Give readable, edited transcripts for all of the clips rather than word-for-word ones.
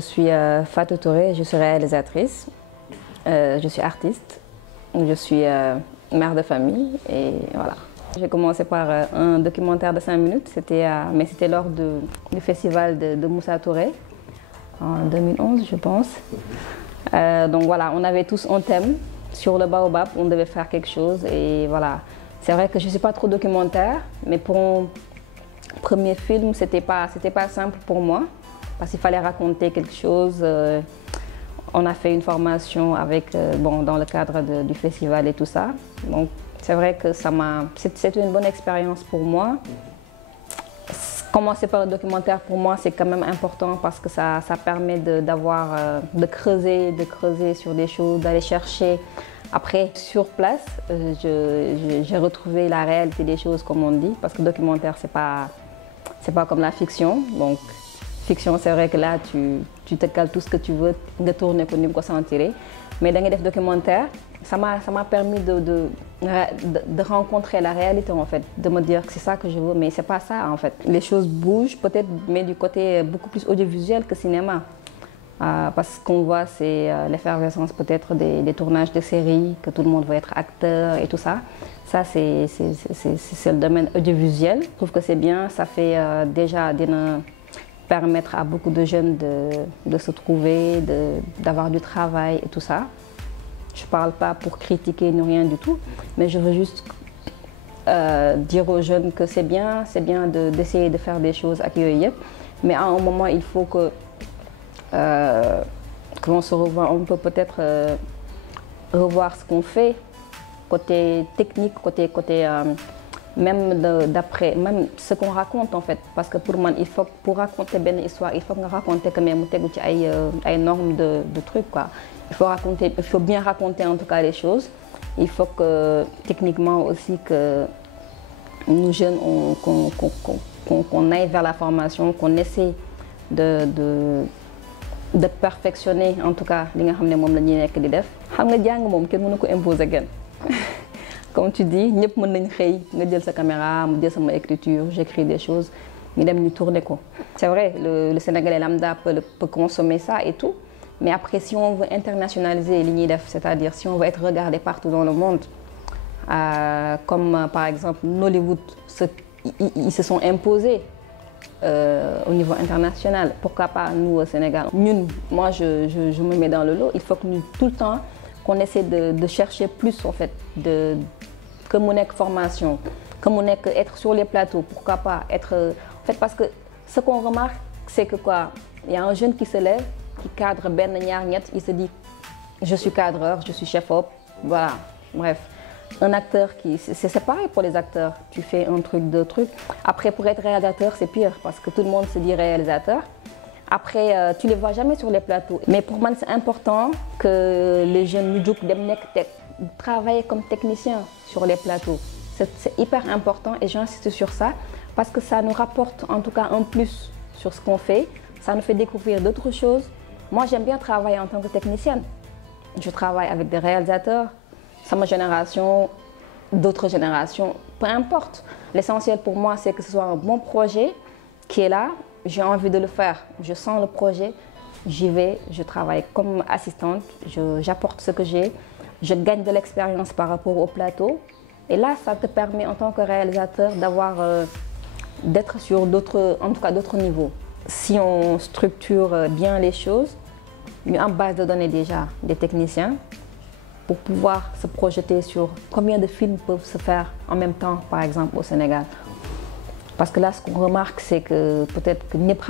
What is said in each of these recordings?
suis Fatou Touré, je suis réalisatrice, je suis artiste, je suis mère de famille et voilà. J'ai commencé par un documentaire de 5 minutes, mais c'était lors du festival de Moussa Touré en 2011 je pense. Donc voilà, on avait tous un thème sur le baobab, on devait faire quelque chose et voilà. C'est vrai que je ne suis pas trop documentaire, mais pour un premier film, c'était pas simple pour moi parce qu'il fallait raconter quelque chose. On a fait une formation avec, dans le cadre du festival et tout ça. Donc c'est vrai que c'était une bonne expérience pour moi. Commencer par le documentaire pour moi c'est quand même important parce que ça permet de creuser sur des choses, d'aller chercher. Après, sur place, j'ai retrouvé la réalité des choses, comme on dit, parce que le documentaire, c'est pas comme la fiction. Donc, fiction, c'est vrai que là, tu te cales tout ce que tu veux, tu tournes comme tu veux tirer. Mais dans le documentaire, ça m'a permis de rencontrer la réalité, en fait, de me dire que c'est ça que je veux, mais c'est pas ça, en fait. Les choses bougent, peut-être, mais du côté beaucoup plus audiovisuel que cinéma. Parce qu'on voit, c'est l'effervescence peut-être des tournages de séries, que tout le monde veut être acteur et tout ça. Ça, c'est le domaine audiovisuel. Je trouve que c'est bien, ça fait déjà permettre à beaucoup de jeunes de se trouver, d'avoir du travail et tout ça. Je ne parle pas pour critiquer ni rien du tout, mais je veux juste dire aux jeunes que c'est bien d'essayer de faire des choses à Kyoyep, mais à un moment, il faut que on se revoit, on peut peut-être revoir ce qu'on fait, côté technique, côté même d'après, même ce qu'on raconte en fait. Parce que pour moi, pour raconter une histoire, il faut raconter quand même des normes de trucs, quoi. Il faut bien raconter en tout cas les choses. Il faut que techniquement aussi que nous jeunes, qu'on aille vers la formation, qu'on essaie de perfectionner en tout cas li nga xam ne moom la ñuy nekk di def. Xam nga jàng moom kenn mënu ko imposer kenn. Comme tu dis, ñëpp mën nañ xëy nga jël sa caméra, mu jël sama écriture, j'écris des choses, ñu dem ñu tourner ko. C'est vrai, le Sénégalais lambda peut consommer ça et tout, mais après si on veut internationaliser li ñuy def, c'est-à-dire si on veut être regardé partout dans le monde, comme par exemple Nollywood, ils se sont imposés. Au niveau international, pourquoi pas nous au Sénégal. Moi je me mets dans le lot, il faut que nous tout le temps qu'on essaie de chercher plus en fait, que mon formation, que mon être sur les plateaux, pourquoi pas être... En fait parce que ce qu'on remarque c'est que quoi, il y a un jeune qui se lève, qui cadre ben ñaar ñett, il se dit je suis cadreur, je suis chef-op, voilà, bref. Un acteur c'est pareil pour les acteurs, tu fais un truc, deux trucs. Après pour être réalisateur c'est pire parce que tout le monde se dit réalisateur. Après tu les vois jamais sur les plateaux. Mais pour moi c'est important que les jeunes ñu jóg dem travailler comme technicien sur les plateaux. C'est hyper important et j'insiste sur ça parce que ça nous rapporte en tout cas un plus sur ce qu'on fait. Ça nous fait découvrir d'autres choses. Moi j'aime bien travailler en tant que technicienne. Je travaille avec des réalisateurs. Ma génération, d'autres générations, peu importe. L'essentiel pour moi, c'est que ce soit un bon projet qui est là, j'ai envie de le faire. Je sens le projet, j'y vais, je travaille comme assistante, j'apporte ce que j'ai, je gagne de l'expérience par rapport au plateau. Et là, ça te permet en tant que réalisateur d'être sur en tout cas d'autres niveaux. Si on structure bien les choses, en base de données déjà des techniciens, pour pouvoir se projeter sur combien de films peuvent se faire en même temps, par exemple, au Sénégal. Parce que là, ce qu'on remarque, c'est que peut-être que ñëpp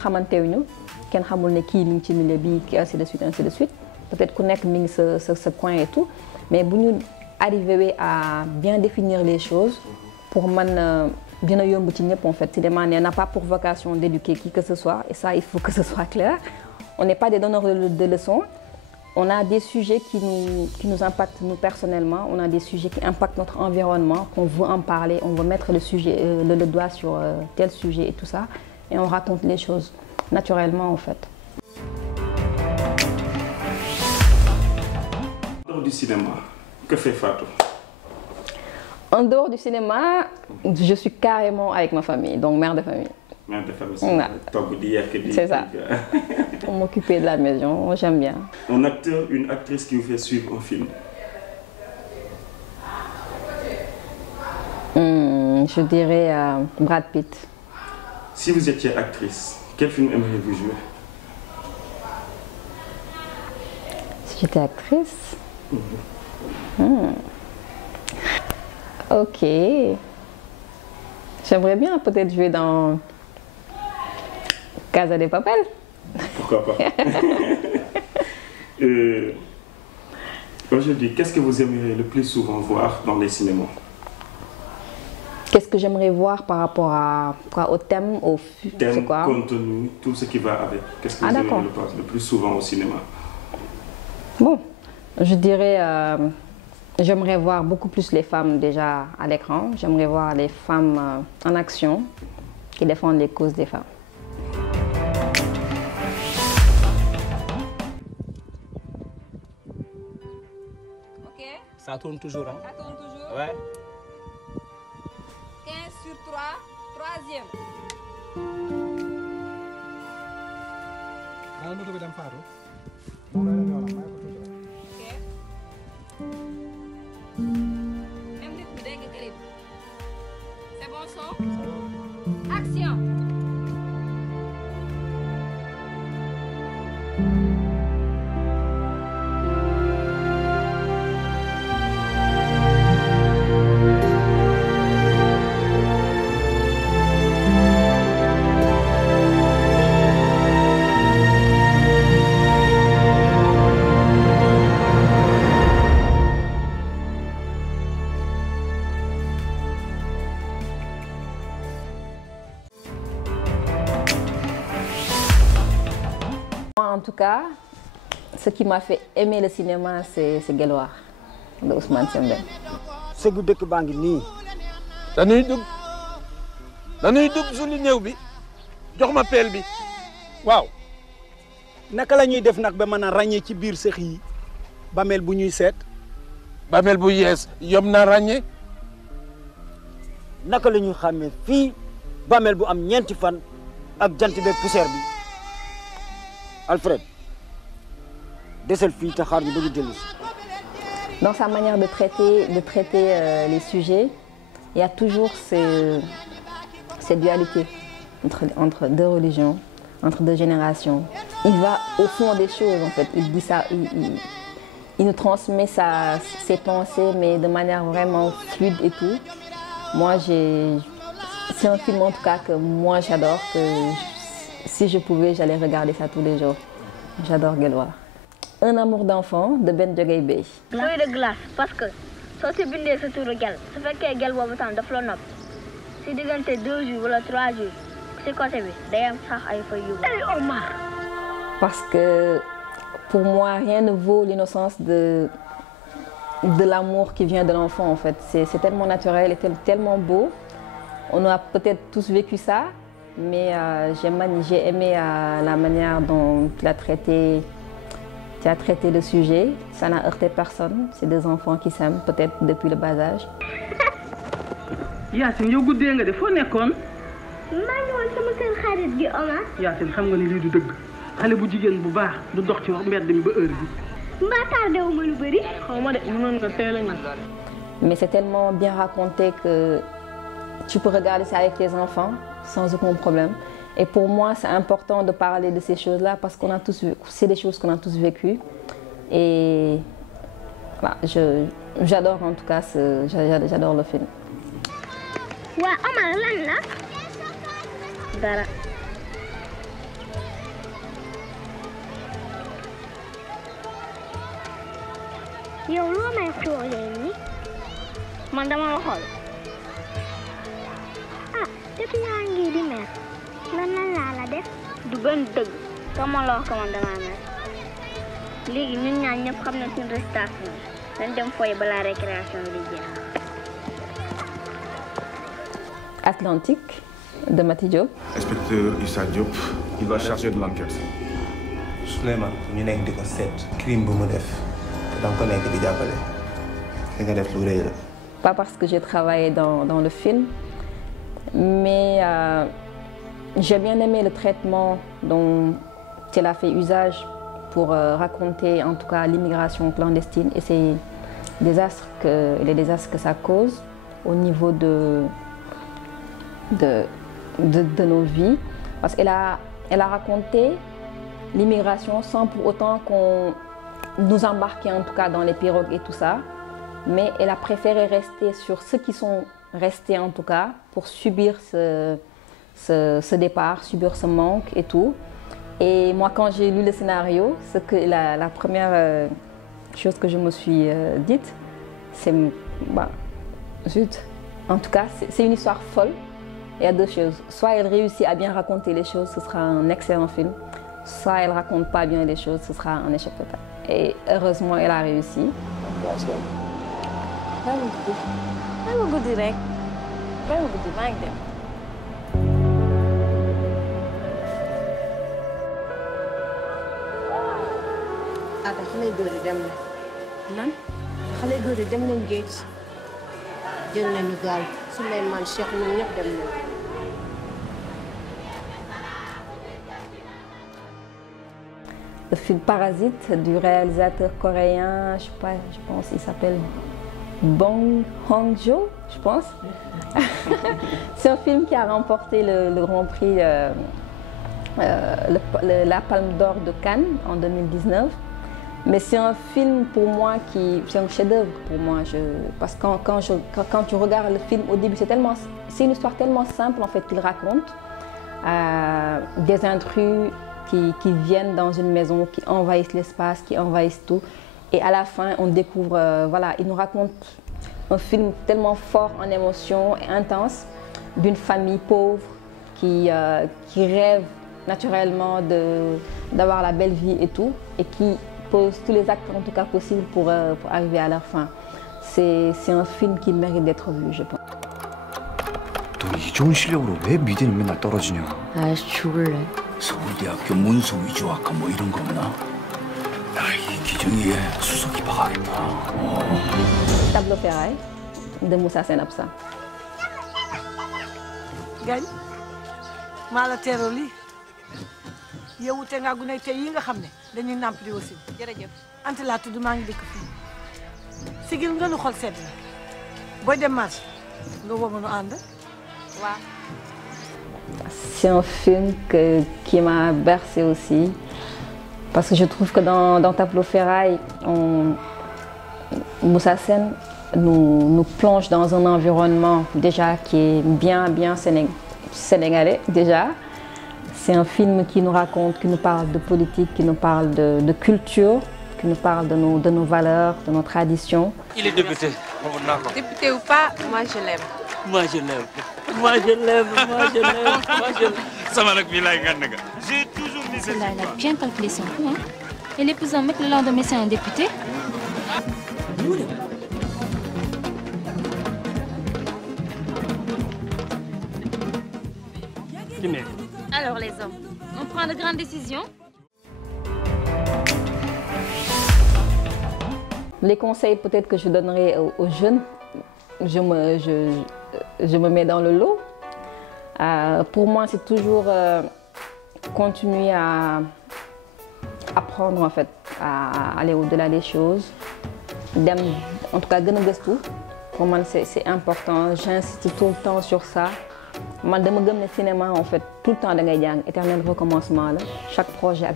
xamantewuñu, kenn xamul ne kii mi ngi ci milieu bi, kii ainsi de suite. Peut-être ku nekk mi ngi ce coin et tout. Mais bu ñu arriver à bien définir les choses, pour man dina yomb ci ñëpp en fait. Cinéma n'a pas pour vocation d'éduquer qui que ce soit, et ça, il faut que ce soit clair. On n'est pas des donneurs de leçons. On a des sujets qui nous impactent nous personnellement, on a des sujets qui impactent notre environnement, qu'on veut en parler, on veut mettre le doigt sur tel sujet et tout ça, et on raconte les choses naturellement en fait. En dehors du cinéma, que fait Fatou? En dehors du cinéma, je suis carrément avec ma famille, donc mère de famille. Mère de famille, c'est ça. M'occuper de la maison, j'aime bien. Un acteur, une actrice qui vous fait suivre un film? Je dirais Brad Pitt. Si vous étiez actrice, quel film aimeriez-vous jouer? Si j'étais actrice? Ok. J'aimerais bien peut-être jouer dans Casa de Papel. Pourquoi pas? Aujourd'hui, qu'est-ce que vous aimeriez le plus souvent voir dans les cinémas? Qu'est-ce que j'aimerais voir par rapport au thème, Thème, contenu, tout ce qui va avec. Qu'est-ce que vous aimeriez le plus souvent au cinéma? Bon, je dirais, j'aimerais voir beaucoup plus les femmes déjà à l'écran. J'aimerais voir les femmes en action qui défendent les causes des femmes. Ok. Ça tourne toujours, hein? Ça tourne toujours? Ouais. 15 sur 3, troisième. Même rythme dégg nga clip. C'est bon son? Action. En tout cas, ce qui m'a fait aimer le cinéma, c'est Guelwaar de Ousmane Sembène. sëgu dëkk baa ngi nii. dañuy dugg suñu néew bi jox ma peel bi waaw. naka la ñuy def nag ba mën a ràññee ci biir sëx yi bameel bu ñuy seet. bameel bu yees yom na ràññee. naka la ñuy xàmmee fii bameel bu am ñeenti fan ak jant beeg poussière bi. Alfred, desal fii te xaar ñu ba ñu dellu si. Dans sa manière de traiter les sujets, il y a toujours ces dualités entre deux religions, entre deux générations. Il va au fond des choses en fait. Il dit ça, il nous transmet ses pensées, mais de manière vraiment fluide et tout. Moi, c'est un film en tout cas que moi j'adore. Si je pouvais, j'allais regarder ça tous les jours. J'adore Guelwaar. Un amour d'enfant de Ben Diogay Bey. Feuille de glace parce que soo si bindee sa turu gel su fekkee gel boobu tam daf la nopp si diggante 2 jours wala 3 jours si côté bi day am sax ay feuilles yu bari. Omar. Parce que pour moi, rien ne vaut l'innocence de l'amour qui vient de l'enfant en fait. C'est tellement naturel et tellement beau. On a peut-être tous vécu ça. Mais j'ai aimé la manière dont tu as traité le sujet. Ça n'a heurté personne. C'est des enfants qui s'aiment, peut-être depuis le bas âge. Yacine yow guddee nga de foo nekkoon. maa ngi woon sama kër xarit gi Omar. Yacine xam nga ni lii du dëgg xale bu jigéen bu baax du dox ci wax mbedd mi ba heure bi. mbaa tardé wu ma lu bëri. xaw ma de mënoon nga teel a ñëw. Mais c'est tellement bien raconté que tu peux regarder ça avec tes enfants sans aucun problème. Et pour moi, c'est important de parler de ces choses-là parce qu'on a tous, c'est des choses qu'on a tous vécues. Et voilà, j'adore en tout cas, j'adore le film. waa Omar lan la. dara. yow loo may xoolee nii. man dama la xool. ah depuis yaa ngi di mer. lan laa la def. du benn dëgg. sama la wax ko man damaa mer. léegi ñun ñaar ñëpp xam na suñu récitation dañ dem foyer balaa récréation bi di jeex. Atlantique de Mati Diop. Inspecteur Issa Diop, il va charger de l'enquête. Souleymane ñu nekk di ko seet crime bu mu def te danga ko nekk di jàppale li nga def lu rëy la. Pas parce que j'ai travaillé dans le film, mais j'ai bien aimé le traitement dont elle a fait usage pour raconter en tout cas l'immigration clandestine et les désastres que ça cause au niveau de nos vies. Parce qu'elle a raconté l'immigration sans pour autant qu'on nous embarque en tout cas dans les pirogues et tout ça. Mais elle a préféré rester sur ceux qui sont restés en tout cas pour subir ce départ, subir ce manque et tout. Et moi quand j'ai lu le scénario, la première chose que je me suis dite, c'est zut. En tout cas, c'est une histoire folle. Il y a deux choses. Soit elle réussit à bien raconter les choses, ce sera un excellent film. Soit elle raconte pas bien les choses, ce sera un échec total. Et heureusement, elle a réussi. Le film Parasite du réalisateur coréen, je pense qu'il s'appelle Bong Joon-ho, je pense. C'est un film qui a remporté le Grand Prix, la Palme d'Or de Cannes en 2019. Mais c'est un film pour moi c'est un chef-d'œuvre pour moi. Parce que quand tu regardes le film au début, c'est une histoire tellement simple en fait qu'il raconte. Des intrus qui viennent dans une maison, qui envahissent l'espace, qui envahissent tout. Et à la fin, on découvre, il nous raconte un film tellement fort en émotion et intense d'une famille pauvre qui rêve naturellement d'avoir la belle vie et tout, et qui pose tous les actes en tout cas possibles pour arriver à leur fin. C'est un film qui mérite d'être vu, je pense. 너 이 좋은 실력으로 왜 미대는 맨날 떨어지냐? 아, 죽을래. 서울대학교 문서 위조학과 뭐 이런 거 없나? 이 기정이에 수석이 박하겠다. Tableau Ferraille de Moussa Senabsa. Gagne maa la teeroo lii yow wute nga gunóor tey yi nga xam ne dañuy nàmpali aussi. jërëjëf. Anta laa tudd maa ngi dëkk fii sigil nga nu xol sedd na booy dem marché nga woo ma nu ànd. waaw. C'est un film qui m'a bercée aussi, parce que je trouve que dans Tableau Ferraille, Moussa Sen nous plonge dans un environnement déjà qui est bien sénégalais déjà. C'est un film qui nous raconte, qui nous parle de politique, qui nous parle de culture, qui nous parle de nos valeurs, de nos traditions. Il est député. Député ou pas, moi je l'aime. Moi je l'aime. Moi je l'aime, moi je l'aime, moi je l'aime. J'ai toujours dit ça. Celle-là, elle a bien calculé son coup, hein. Elle épouse un mec, le lendemain c'est un député. Alors les hommes, on prend de grandes décisions. Les conseils peut-être que je donnerais aux jeunes, je me mets dans le lot. Pour moi, c'est toujours continuer à apprendre en fait, à aller au-delà des choses. En tout cas, pour moi, c'est important. J'insiste tout le temps sur ça. Moi, je me le cinéma, en fait, tout le temps, éternel recommencement. Là. Chaque projet a un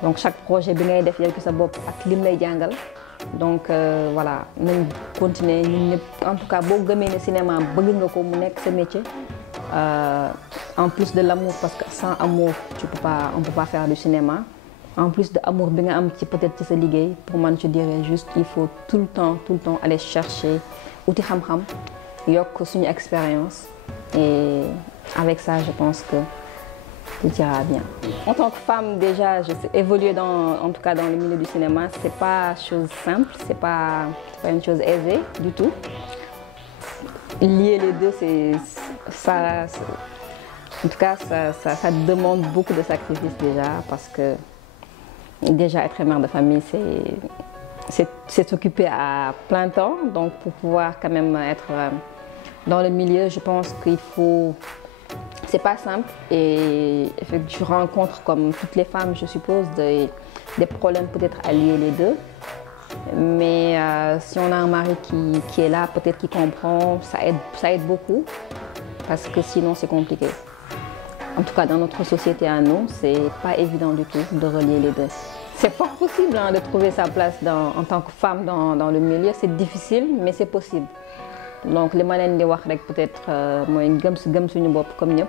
donc, chaque projet, il y a un donc voilà, nous continuons. En tout cas, si vous avez le cinéma, c'est métier. En plus de l'amour, parce que sans amour, on ne peut pas faire du cinéma. En plus de l'amour, peut-être c'est lié. Pour moi, je dirais juste qu'il faut tout le temps aller chercher outil xam-xam, yok une expérience. Et avec ça, je pense que tout ira bien. En tant que femme, déjà, évoluer en tout cas dans le milieu du cinéma, c'est pas chose simple, c'est pas une chose aisée du tout. Lier les deux, en tout cas, ça demande beaucoup de sacrifices déjà, parce que déjà être mère de famille, c'est s'occuper à plein temps. Donc pour pouvoir quand même être dans le milieu, je pense qu'il faut c'est pas simple et je rencontre, comme toutes les femmes, je suppose, des problèmes peut-être à lier les deux. Mais si on a un mari qui est là, peut-être qui comprend, ça aide beaucoup, parce que sinon c'est compliqué. En tout cas, dans notre société à nous, c'est pas évident du tout de relier les deux. C'est fort possible hein, de trouver sa place en tant que femme dans le milieu. C'est difficile, mais c'est possible. Donc li ma leen di wax rek peut-être mooy gëm suñu bopp comme ñëpp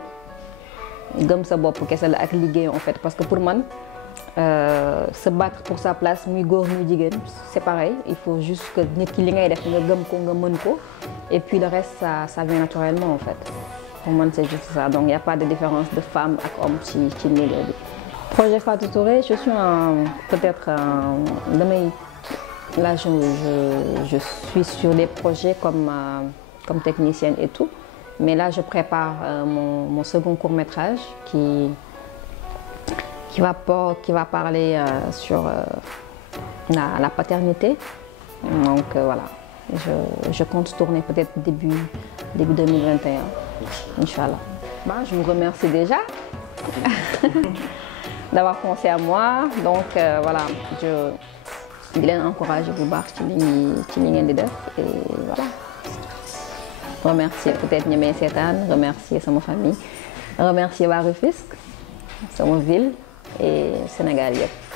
gëm sa bopp kese la ak liggéey en fait, parce que pour man se battre pour sa place muy góor muy jigéen c'est pareil. Il faut juste que nit ki li ngay def nga gëm ko nga mën ko et puis le reste ça vient naturellement en fait. Pour moi c'est juste ça, donc il n'y a pas de différence de femme ak homme ci milieu bi. Projet Fatou Touré, je suis peut-être là je suis sur des projets comme technicienne et tout, mais là je prépare mon second court-métrage qui va parler sur la paternité. Donc voilà, je compte tourner peut-être début 2021, Inch'Allah. Je vous remercie déjà d'avoir pensé à moi. Donc voilà, je leen encourage bu baax ci li ngeen di def et voilà. Remercier peut-être ñi may seetaan, remercier sama famille, remercier waa Rufisque, sama ville et Sénégal yëpp.